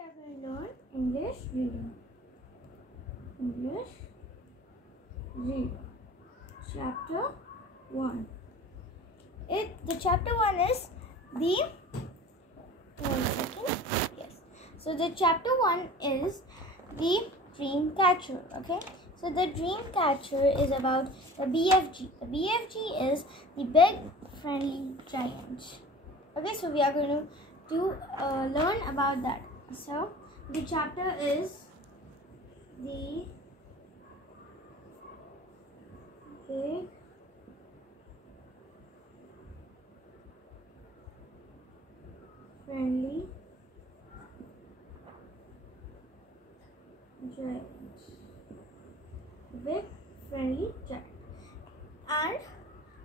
are going to learn English reading. English reading. Chapter 1. The chapter 1 is the So the chapter 1 is the dream catcher. Okay. So the dream catcher is about the BFG. The BFG is the big friendly giant. Okay. So we are going to learn about that. So the chapter is the big friendly giant. Big friendly giant. And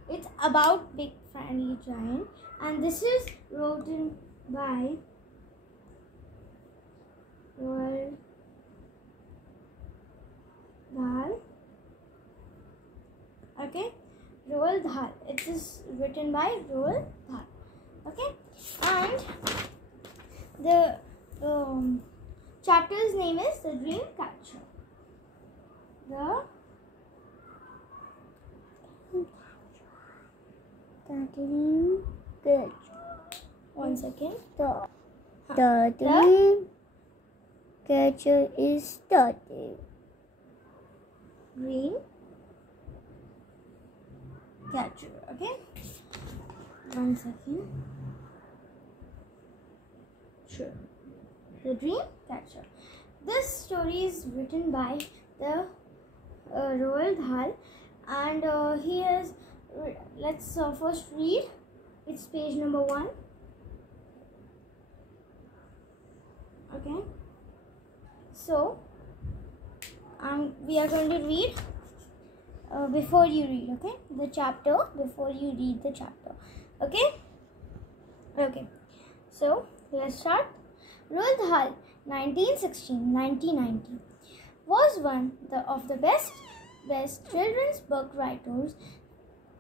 it's about big friendly giant. And this is written by Roald Dahl. Okay, Roald Dahl. It is written by Roald Dahl. Okay, and the chapter's name is The Dream Catcher. The Dream Catcher. One second. The Dream Catcher is started. Dream Catcher. Okay. One second. Sure. The Dream Catcher. This story is written by the Roald Dahl, and he has. Let's first read. It's page number 1. Okay. So we are going to read before you read. Okay, the chapter before you read the chapter. Okay. Okay. So let's start. Roald Dahl, 1916-1990, was one of the best children's book writers,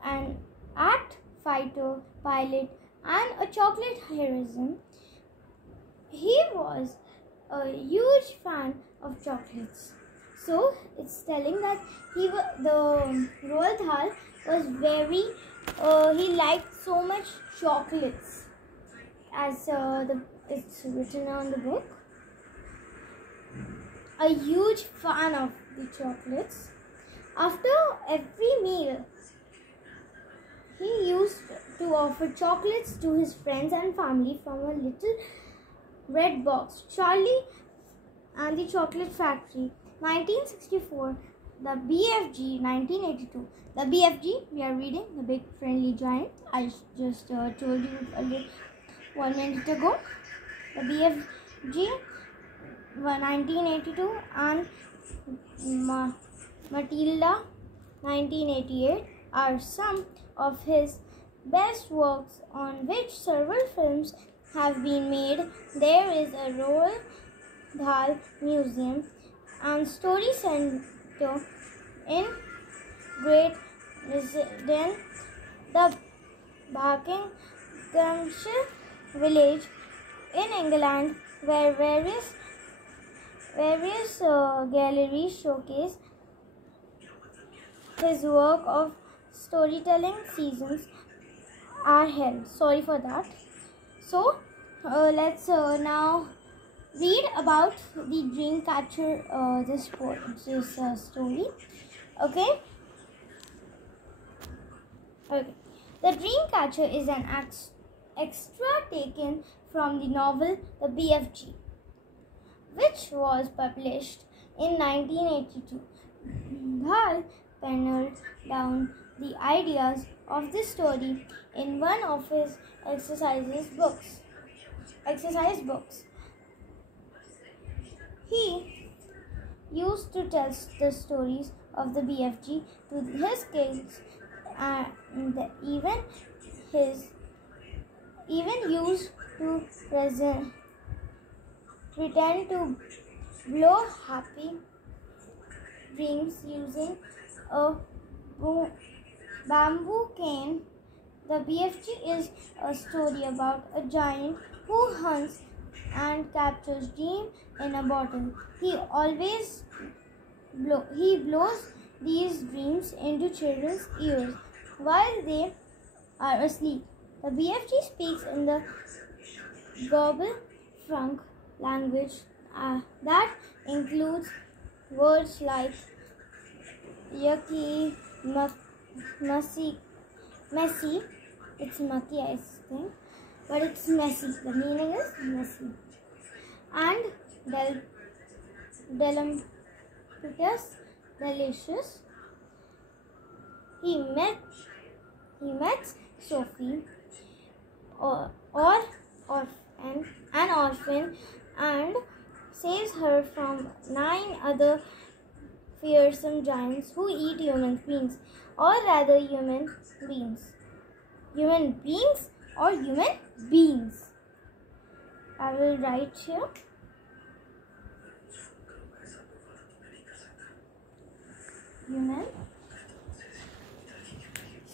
an act fighter, pilot, and a chocolate heroism. He was a huge fan of chocolates. So it's telling that the Roald Dahl was very he liked so much chocolates, as it's written on the book. A huge fan of the chocolates. After every meal, he used to offer chocolates to his friends and family from a little red box. Charlie and the Chocolate Factory, 1964. The BFG, 1982. The BFG, we are reading The Big Friendly Giant. I just told you 1 minute ago. The BFG, 1982, and Matilda, 1988, are some of his best works, on which several films have been made. There is a Roald Dahl Museum and Story Center in Great Britain, the Buckinghamshire village in England, where various galleries showcase his work of storytelling. Seasons are held. Sorry for that. So let's now read about the dream catcher. This story. Okay. The dream catcher is an extra taken from the novel The BFG, which was published in 1982. Dahl penned down the ideas of this story in one of his exercise books. He used to tell the stories of the BFG to his kids, and even used to pretend to blow happy dreams using a bamboo cane. The BFG is a story about a giant who hunts and captures dream in a bottle. He blows these dreams into children's ears while they are asleep. The BFG speaks in the German language that includes words like yucky, messy, it's mucky I think, but it's messy. The meaning is messy. And delimpitus, delicious. He met Sophie, or an orphan, and saves her from 9 other fearsome giants who eat human beings, or rather human beings. Human beings or human beings. I will write here. Human.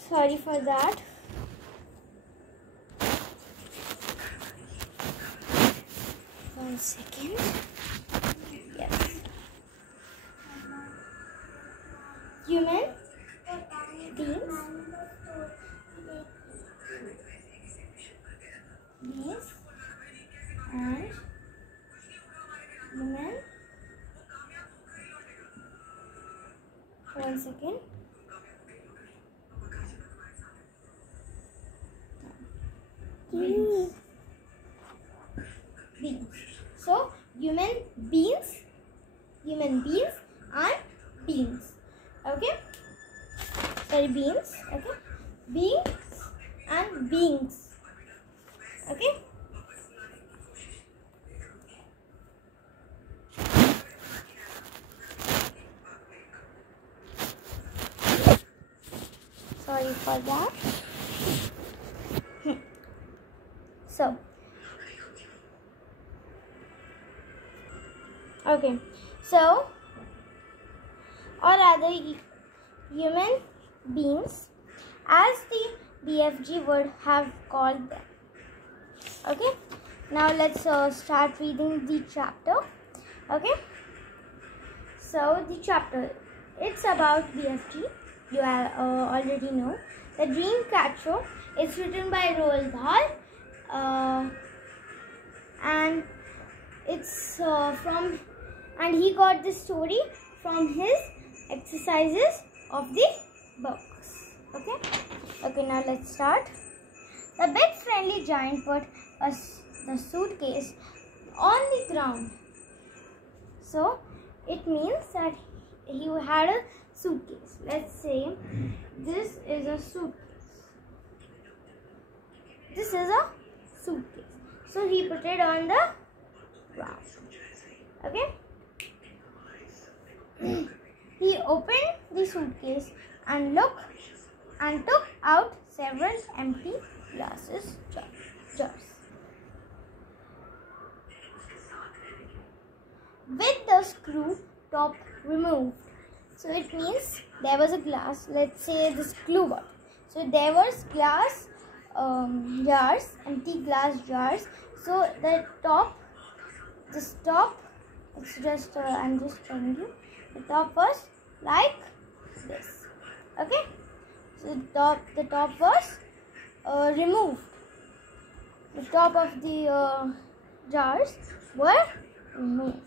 Sorry for that. One second. Yes. Human beings. Beings and human. One second. Beings. So human beings and beings. Okay. Sorry, beings. Okay. Beings and beings. Okay. Sorry for that. So, okay. So, or rather, human beings, as the BFG would have called them. Okay. Now let's start reading the chapter. Okay. So the chapter, it's about BFG. You already know. The Dreamcatcher is written by Roald Dahl, and it's and he got this story from his exercises of the books. Okay. Okay. Now let's start. The big friendly giant put the suitcase on the ground. So it means that he had a suitcase. Let's say this is a suitcase. This is a suitcase. So he put it on the ground. Okay. He opened the suitcase and took out several empty glasses jars. With the screw top removed. So it means there was a glass. Let's say this glue bottle. So there was glass jars, empty glass jars. So the top, this top, it's just I'm just showing you. The top was like this. Okay. So the top was removed. The top of the jars were removed.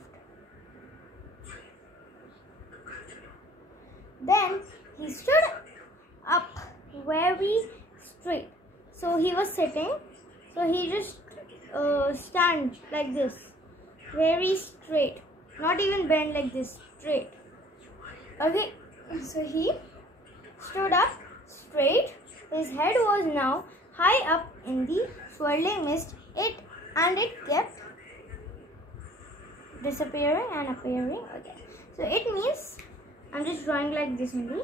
Then he stood up very straight. So he was sitting. So he just stand like this, very straight, not even bend like this, straight. Okay. So he stood up straight. His head was now high up in the swirling mist. It kept disappearing and appearing again. So it means, I'm just drawing like this only.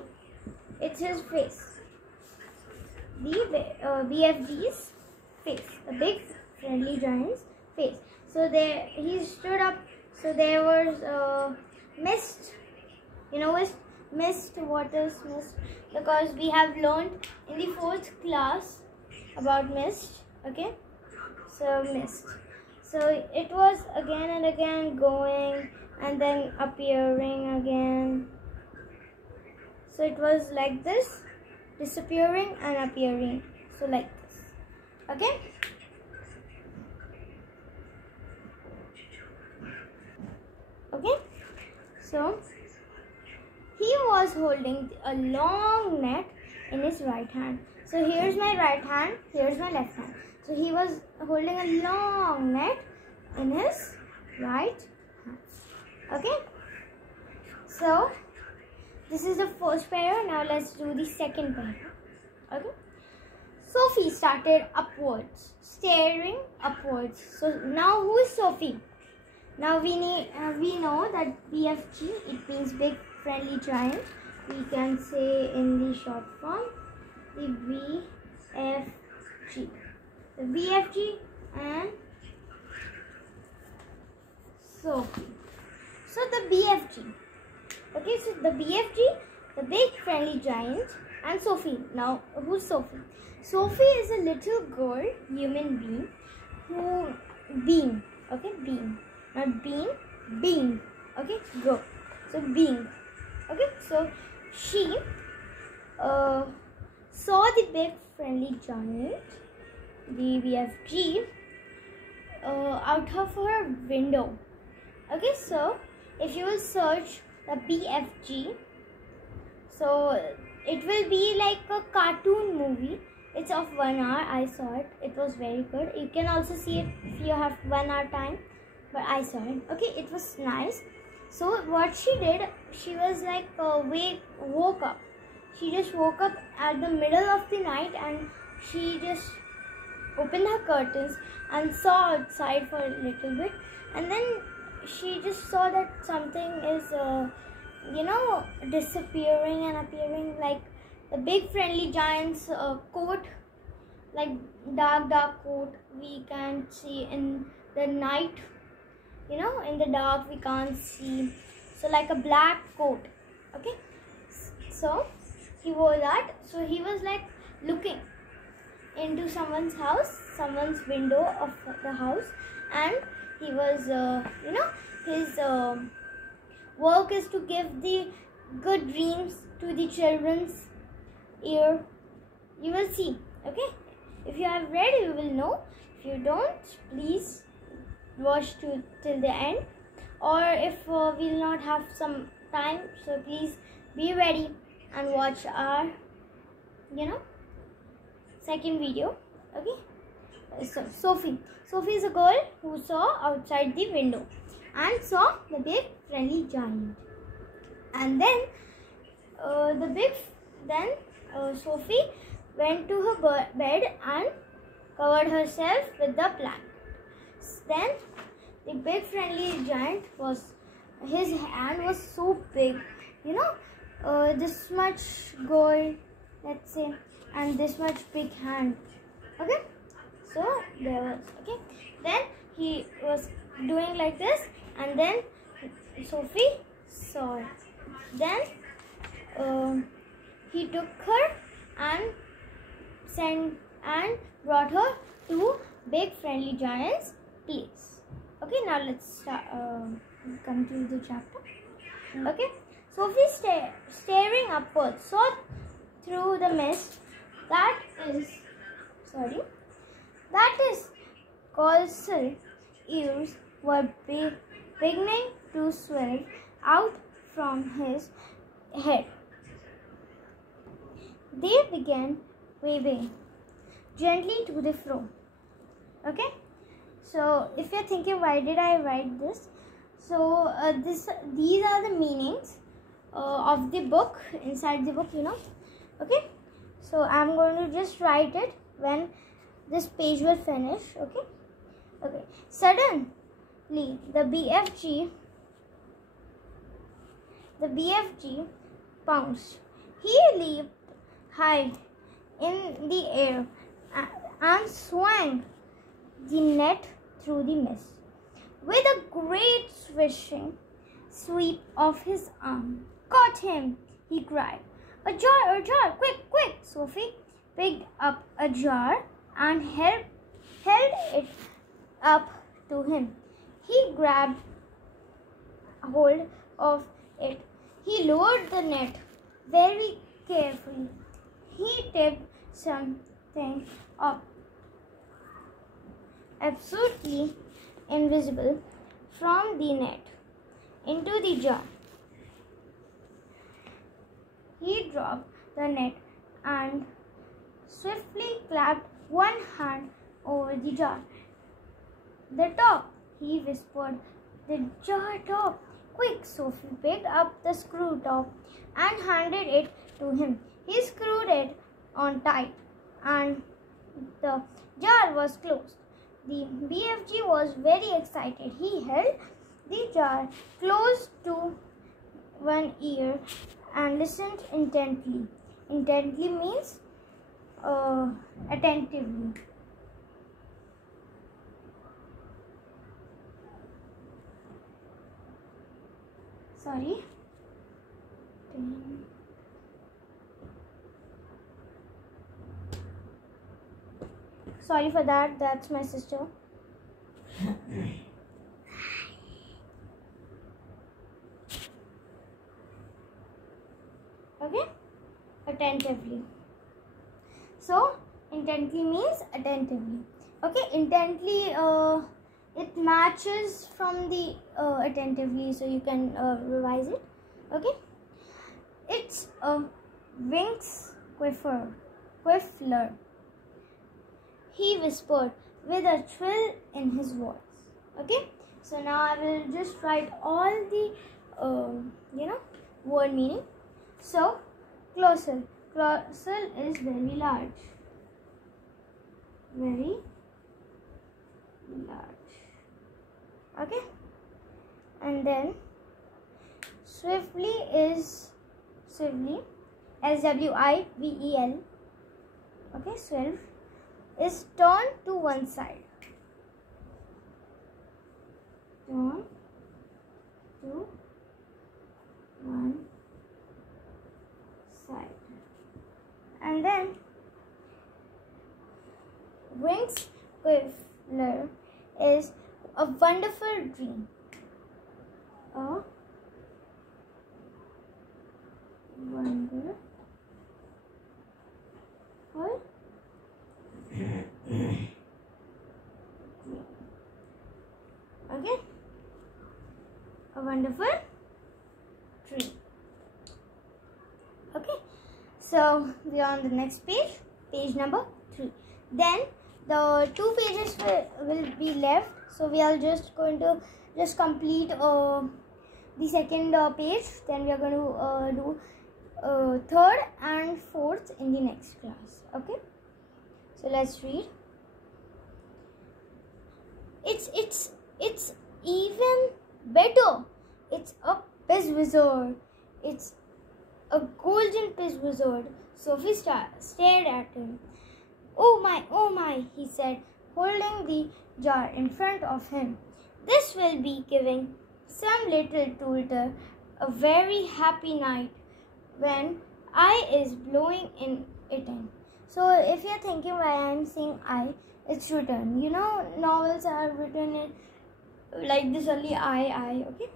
It's his face. The BFG's face. The big friendly giant's face. So there he stood up. So there was mist. You know mist, what is mist? Because we have learned in the 4th class about mist. Okay. So mist. So it was again and again going and then appearing again. So it was like this, disappearing and appearing. So like this. Okay. Okay. So he was holding a long net in his right hand. So here's my right hand, here's my left hand. So he was holding a long net in his right hand. Okay. So this is the first pair. Now let's do the second pair. Okay. Sophie started upwards, staring upwards. So now who is Sophie? Now we know that BFG, it means big friendly giant. We can say in the short form the BFG. The BFG and Sophie. So the BFG. Okay, so the BFG, the big friendly giant, and Sophie. Now who's Sophie? Sophie is a little girl, human being, not being, okay, go. So being, okay, so she saw the big friendly giant, the BFG, out of her window. Okay, so if you will search the BFG, so it will be like a cartoon movie. It's of 1 hour. I saw it. It was very good. You can also see it if you have 1 hour time. But I saw it. Okay, it was nice. So what she did, she was like woke up. She just woke up at the middle of the night and she just opened her curtains and saw outside for a little bit. And then she just saw that something is, disappearing and appearing, like the big friendly giant's coat, like dark coat we can see in the night. In the dark we can't see. So like a black coat. Okay. So he wore that. So he was like looking into someone's house, someone's window of the house, and he was, his work is to give the good dreams to the children's ear. You will see. Okay. If you have read, you will know. If you don't, please watch till the end, or if we will not have some time, so please be ready and watch our second video. Okay. So Sophie is a girl who saw outside the window and saw the big friendly giant, and then Sophie went to her bed and covered herself with the blanket. Then the big friendly giant his hand was so big, this much gold, let's say, and this much big hand. Okay, so there was, okay, then he was doing like this, and then Sophie saw it. Then he took her and brought her to big friendly giant's place. Okay, now let's start, come to the chapter. Okay, Sophie staring upwards saw through the mist that his colossal ears were beginning to swell out from his head. They began waving gently to the fro. Okay, so if you're thinking why did I write this, so these are the meanings of the book, inside the book, Okay, so I'm going to just write it when this page will finish. Okay. Suddenly the BFG pounced. He leaped high in the air and swung the net through the mist. With a great swishing sweep of his arm. "Caught him!" he cried. A jar, quick! Sophie picked up a jar and held it up to him. He grabbed hold of it. He lowered the net very carefully. He tipped something up, absolutely invisible, from the net into the jar. He dropped the net and swiftly clapped one hand over the jar. "The top," he whispered. "The jar top. Quick!" Sophie picked up the screw top and handed it to him. He screwed it on tight and the jar was closed. The BFG was very excited. He held the jar close to one ear and listened intently. Intently means attentively. Sorry. Sorry for that. That's my sister. Okay? Attentively. So, intently means attentively. Okay, intently, it matches from the attentively, so you can revise it. Okay? It's a Winx Quiffler. He whispered with a thrill in his voice. Okay? So now I will just write all the, word meaning. So, colossal. Colossal is very large. Very large. Okay? And then, swiftly is swiftly. SWIVEL. Okay, swift is turned to one side. Turn to one side. And then Winx Quiffler is a wonderful dream. A wonderful okay, a wonderful dream. Okay, so we are on the next page, page number 3. Then the 2 pages will be left, so we are just going to complete the second page. Then we are going to do 3rd and 4th in the next class. Okay, so let's read. It's even better. It's a Pizzwizard. It's a golden Pizzwizard. Sophie stared at him. Oh my, he said, holding the jar in front of him. This will be giving some little tutor a very happy night when I is blowing in it in. So if you're thinking why I'm saying I, it's written. You know, novels are written in like this only, I, okay?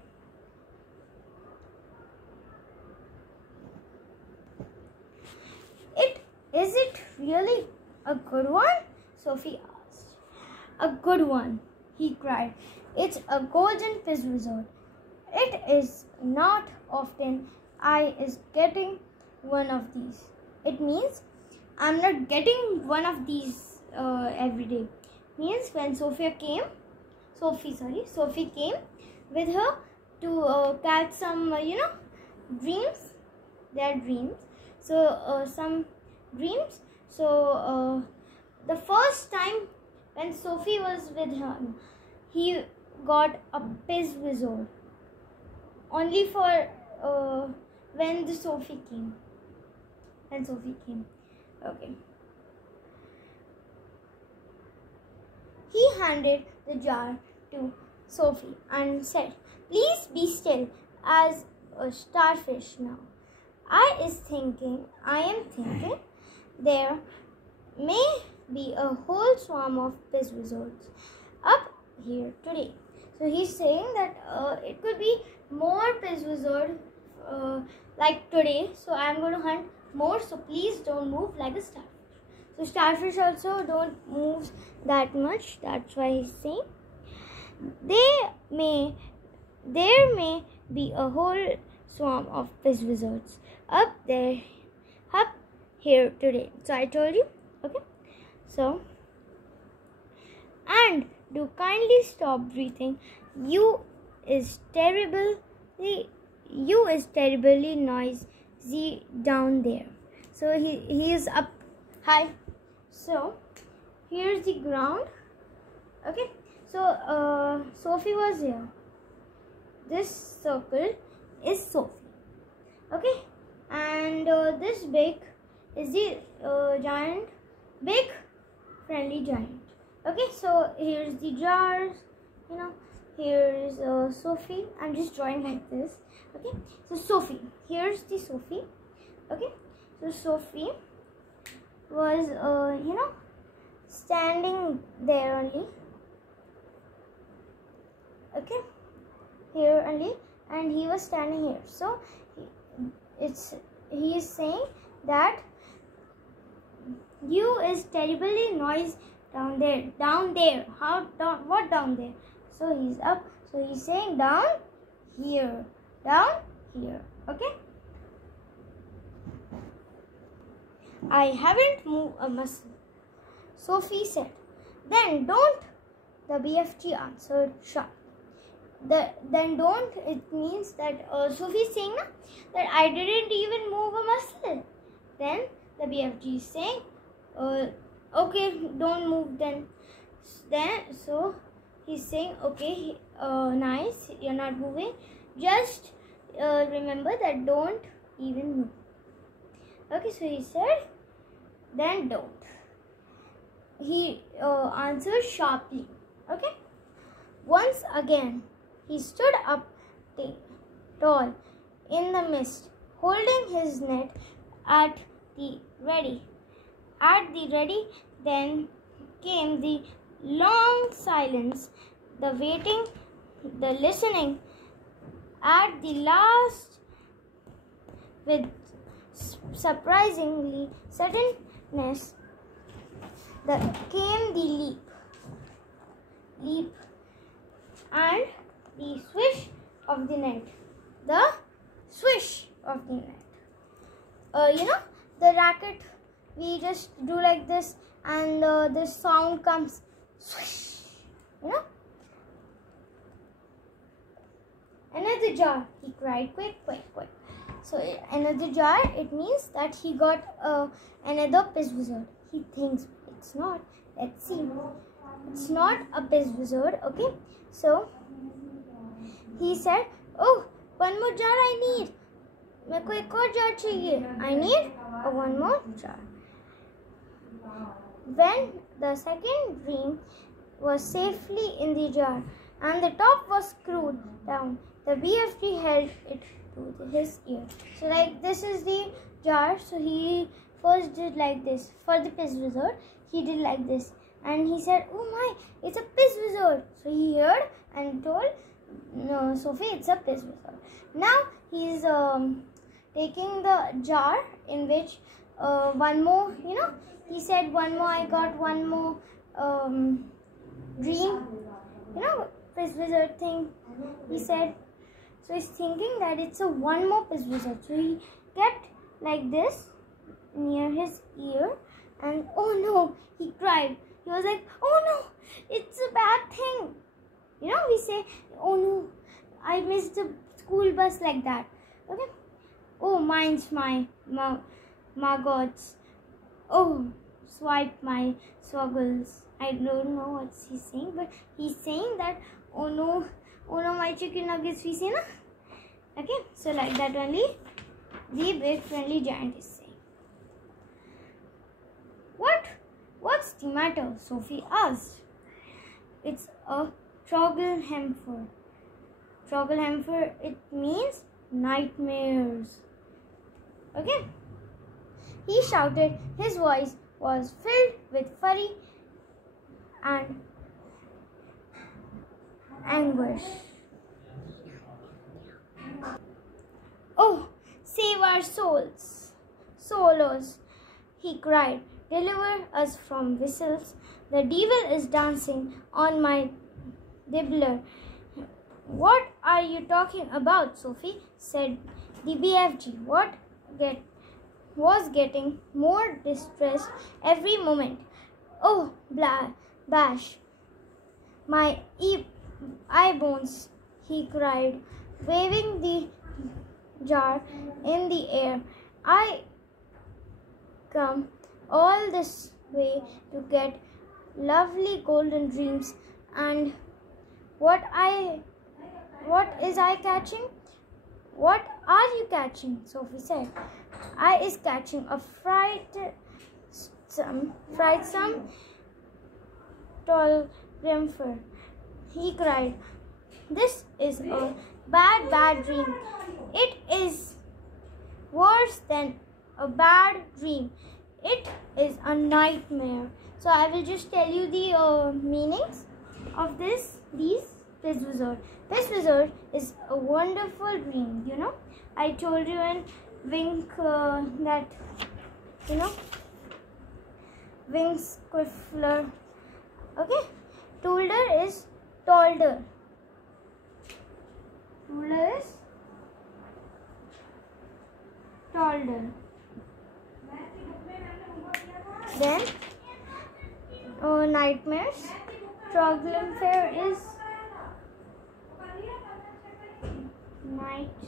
Is it really a good one? Sophie asked. A good one, he cried. It's a golden Pizzwizard. It is not often I is getting one of these. It means I'm not getting one of these every day. Means when Sophie came with her to catch some, dreams. Their dreams. So some dreams. So the first time when Sophie was with him, he got a Pizzwizard. Only for when Sophie came. Okay. He handed the jar to Sophie and said, "Please be still as a starfish now. I am thinking there may be a whole swarm of Pizzwizards up here today. So he's saying that it could be more Pizzwizard like today. So I'm going to hunt more. So please don't move like a starfish. So starfish also don't move that much. That's why he's saying there may be a whole swarm of Pizzwizards up here today. So I told you. Okay. So, and do kindly stop breathing. You is terribly noisy down there. So he is up high. So here's the ground. Okay. So Sophie was here. This circle is Sophie. Okay. And this big is the giant, big friendly giant. Okay, so here's the jars, here's Sophie. I'm just drawing like this. Okay, so Sophie, here's the Sophie. Okay, so Sophie was standing there only. Okay, here only, and he was standing here. So he is saying that you is terribly noisy down there. How down? What down there? So he's up. So he's saying down here. Okay. I haven't moved a muscle. Sophie said. Then don't. The BFG answered sharp. Then don't. It means that Sophie is saying that I didn't even move a muscle. Then the BFG is saying, okay, don't move then. So he's saying, okay, nice, you're not moving. Just remember that don't even move. Okay, so he said, then don't. He answered sharply. Okay. Once again, he stood up tall in the mist, holding his net at the ready. Then came the long silence, the waiting, the listening. At the last, with surprisingly suddenness, came the leap, and the swish of the net. The swish of the net. The racket, we just do like this, and the sound comes swish. Another jar, he cried, quick. So another jar, it means that he got another Pizzwizard. He thinks it's not. Let's see. It's not a Pizzwizard. Okay. So he said, oh, one more jar I need. मेरे को एक और jar चाहिए. I need one more jar. When the second dream was safely in the jar and the top was screwed down, the BFG held it to his ear. So like this is the jar. So he first did like this. For the Pizzwizard, he did like this. And he said, oh my, it's a Pizzwizard. So he heard and told no, Sophie, it's a Pizzwizard. Now he's taking the jar in which one more, he said one more, I got one more dream, Pizzwizard thing, he said. So he's thinking that it's a one more Pizzwizard. So he kept like this near his ear, and oh no, he cried. He was like, oh no, it's a bad thing. We say, oh no, I missed the school bus, like that. Okay. Oh, mine's my gods. Oh, swipe my swoggles. I don't know what he's saying, but he's saying that, oh no, my chicken nuggets, we say, na? Okay, so like that only the big friendly giant is saying. What's the matter? Sophie asked. It's a Trogelhemfer. Trogelhemfer, it means nightmares. Okay. He shouted. His voice was filled with fury and anguish. "Oh, save our souls," he cried. "Deliver us from whistles. The devil is dancing on my dibbler." "What are you talking about, Sophie?" said the BFG. Was getting more distressed every moment. "Oh, bash, my eye bones," he cried, waving the jar in the air. "I come all this way to get lovely golden dreams, and what is I catching?" "What are you catching?" Sophie said. "I is catching a frightsome tall grimfer," he cried. "This is a bad dream. It is worse than a bad dream. It is a nightmare." So I will just tell you the meanings of these Piz Wizard. Piz Wizard is a wonderful dream. I told you in Wink that Wings Quiffler. Okay, Toulder is Tolder. Toulder is Tolder. Then nightmares. Troglimfair is nightmare.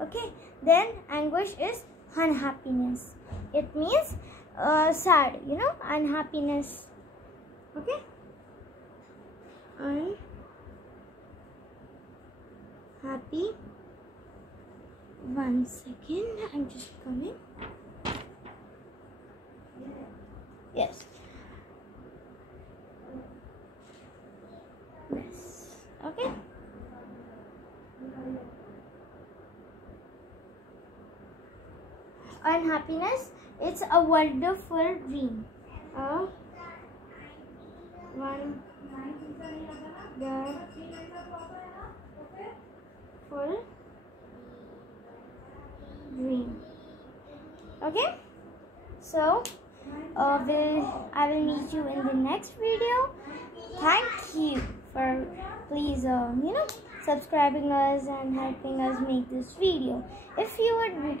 Okay, then anguish is unhappiness. It means sad, unhappiness. Okay, unhappy. One second, I'm just coming. Yes. Okay. Unhappiness, it's a wonderful dream. A wonderful dream. Okay, so I will meet you in the next video. Thank you for please subscribing us and helping us make this video. If you would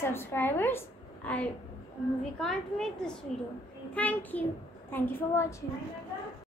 subscribers, we can't make this video. Thank you for watching.